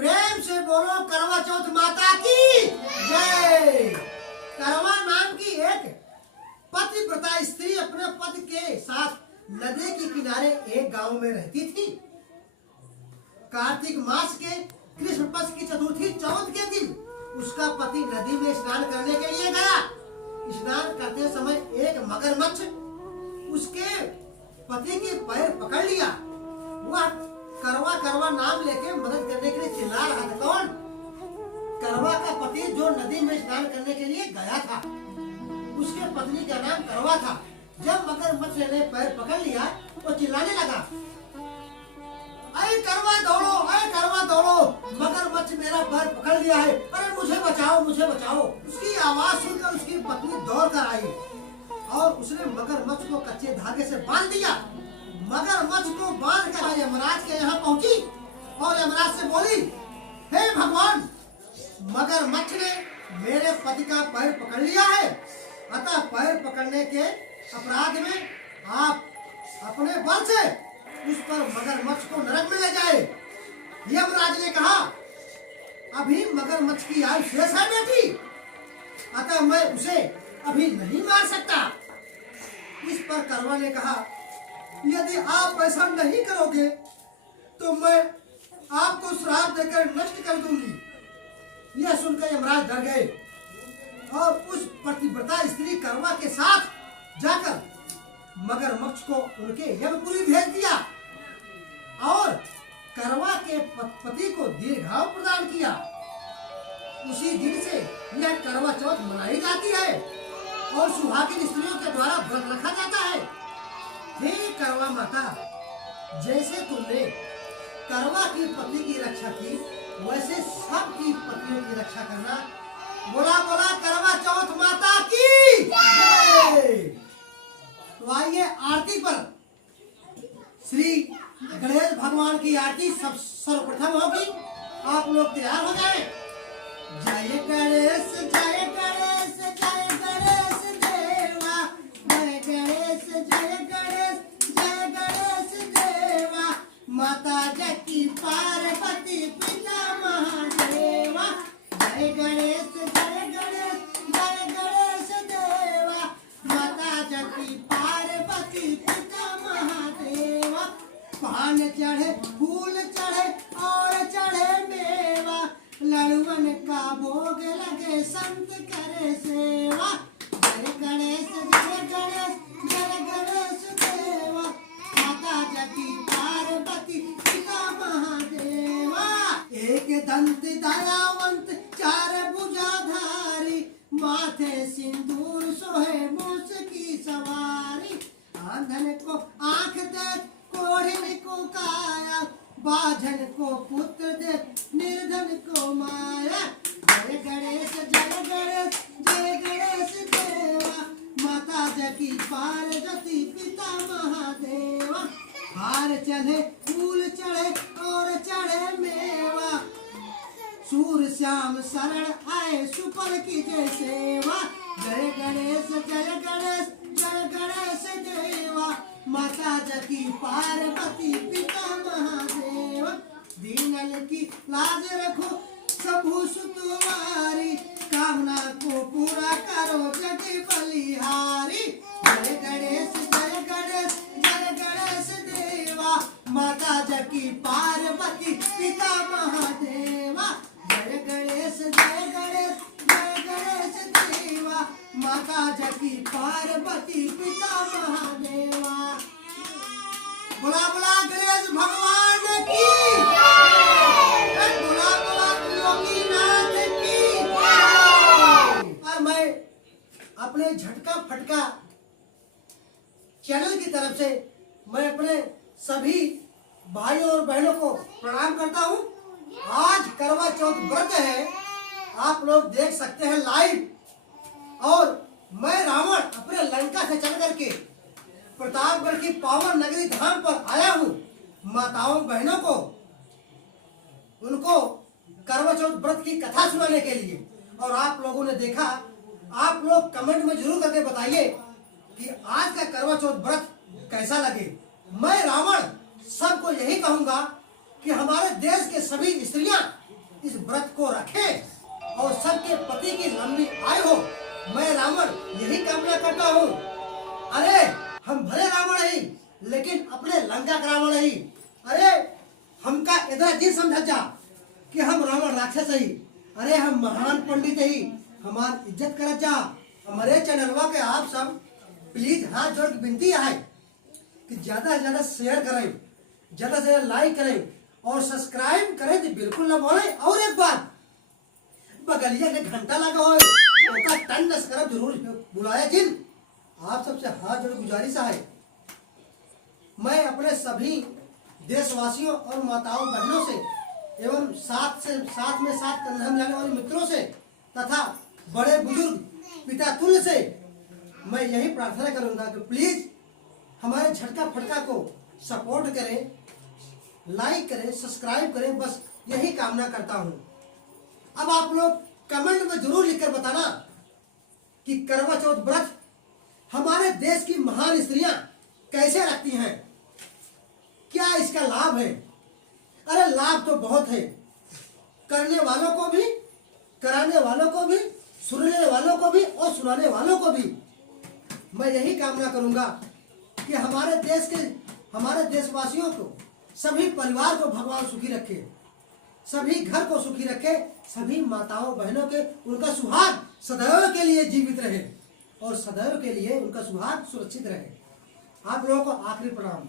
प्रेम से बोलो करवा चौथ माता की जय। करवा नाम की एक पतिव्रता स्त्री अपने पति के साथ नदी के किनारे एक गांव में रहती थी। कार्तिक मास के कृष्ण पक्ष की चतुर्थी चौथ के दिन उसका पति नदी में स्नान करने के लिए गया। स्नान करते समय एक मगरमच्छ उसके पति के पैर पकड़ लिया। वह करवा करवा नाम लेके मदद करने के लिए चिल्ला रहा था। कौन? करवा का पति जो नदी में स्नान करने के लिए गया था। उसके पत्नी का नाम करवा था। जब मगरमच्छ ने पैर पकड़ लिया वो चिल्लाने लगा, अरे करवा दौड़ो, अरे करवा दौड़ो, मगरमच्छ मेरा पैर पकड़ लिया है, अरे मुझे बचाओ, मुझे बचाओ। उसकी आवाज सुनकर उसकी पत्नी दौड़ कर आई और उसने मगरमच्छ को कच्चे धागे से बांध दिया। मगरमच्छ को बांध कर यमराज के यहाँ पहुंची और यमराज से बोली, हे भगवान, मगरमच्छ ने मेरे पति का पैर पकड़ लिया है, अतः पैर पकड़ने के अपराध में आप अपने बल से उस पर मगरमच्छ को नरक में ले जाए। यमराज ने कहा, अभी मगरमच्छ की आयु शेष है बेटी, अतः मैं उसे अभी नहीं मार सकता। इस पर करवा ने कहा, यदि आप ऐसा नहीं करोगे तो मैं आपको श्राप देकर नष्ट कर दूंगी। यह सुनकर यमराज डर गए और उस पतिव्रता स्त्री करवा के साथ जाकर मगरमच्छ को उनके यमपुरी भेज दिया और करवा के पति को दीर्घायु प्रदान किया। उसी दिन से यह करवा चौथ मनाई जाती है और सुहागिन स्त्रियों के द्वारा व्रत रखा जाता है। हे करवा माता, जैसे तुमने करवा की पत्नी की रक्षा की, वैसे सबकी पत्नियों की रक्षा करना। बोला बोला करवा चौथ माता की जय। तो आइए आरती पर श्री गणेश भगवान की आरती सब सर्वप्रथम होगी। आप लोग तैयार हो जाएं। जय गणेश, जय गणेश, जय गणेश देवा, जय गणेश, जय गणेश, जय गणेश देवा, माता जकी पार्वती पिता महादेवा। जय गणेश, जय गणेश, जय गणेश देवा, माता जकी पार्वती पिता महादेवा। पान चढ़े, फूल चढ़े और चढ़े मेवा, लड़ुअन का भोग लगे, संत करे सेवा। जय गणेश, जय गणेश, जय गणेश देवा, माता जकी पार्वती पिता महादेवा। एक दंत दयावंत, चार भुजाधारी, माथे सिंदूर सोहे मूस की सवारी। आंधन को आंख दे, कोढ़िन को काया, बाझन को पुत्र दे, निर्धन को माया। जय गणेश, जय गणेश, जय गणेश देवा, माता जकी पार्वती पिता महादेवा। हार चढ़े, फूल चढ़े और चढ़े मेवा, सूर श्याम शरण आए, सुपल की जय सेवा। जय गणेश, जय गणेश, जय गणेश देवा, माता जकी पार्वती पिता महादेवा। दीनल की लाज रखो सबू सुतवारी, कामना को पूरा करो जग बलिहारी। जय गणेश, जय गणेश, जय गणेश देवा, माता जकी पार्वती पिता महादेवा। जय गणेश, जय गणेश, जय गणेश देवा, माता जकी पार्वती पिता महादेवा। बोला बोला गणेश भगवान की, बोला बोला त्रिलोकीनाथ की। और मैं अपने झटका फटका चैनल की तरफ से मैं अपने सभी भाइयों और बहनों को प्रणाम करता हूँ। आज करवा चौथ व्रत है, आप लोग देख सकते हैं लाइव। और मैं रावण अपने लंका से चल करके प्रतापगढ़ की पावन नगरी धाम पर आया हूँ। माताओं बहनों को उनको करवा चौथ व्रत की कथा सुनाने के लिए। और आप लोगों ने देखा, आप लोग कमेंट में जरूर करके बताइए कि आज का करवा चौथ व्रत कैसा लगे। मैं रावण सबको यही कहूंगा कि हमारे देश के सभी स्त्रियां रखे और सबके पति की लंबी आयु हो। मैं रावण यही कामना करता हूँ। अरे हम भले रावण ही, लेकिन अपने लंका का रावण ही। अरे हमका इतना जी समझ जा कि हम रावण राक्षस ही। अरे हम महान पंडित ही, हमार इज्जत करत जा। हमारे चैनलवा के आप सब प्लीज हाथ जोड़ के विनती है कि ज्यादा से ज्यादा शेयर करें, ज्यादा से ज्यादा लाइक करें और सब्सक्राइब करें तो बिल्कुल ना बोले। और एक बात, बगलिया के घंटा लगा हो उसका टन दस करब जरूर बुलाया जिन। आप सबसे हाथ जोड़ गुजारिश है। मैं अपने सभी देशवासियों और माताओं बहनों से एवं साथ में कंधा मिलाने वाले मित्रों से तथा बड़े बुजुर्ग पिता तुल्य से मैं यही प्रार्थना करूंगा कि प्लीज हमारे झटका फटका को सपोर्ट करें, लाइक करें, सब्सक्राइब करें। बस यही कामना करता हूं। अब आप लोग कमेंट में जरूर लिखकर बताना कि करवा चौथ व्रत हमारे देश की महान स्त्रियां कैसे रखती हैं, क्या इसका लाभ है। अरे लाभ तो बहुत है, करने वालों को भी, कराने वालों को भी, सुनने वालों को भी और सुनाने वालों को भी। मैं यही कामना करूंगा कि हमारे देशवासियों को, सभी परिवार को भगवान सुखी रखे, सभी घर को सुखी रखे, सभी माताओं बहनों के उनका सुहाग सदैव के लिए जीवित रहे और सदैव के लिए उनका सुहाग सुरक्षित रहे। आप लोगों को आखिरी प्रणाम।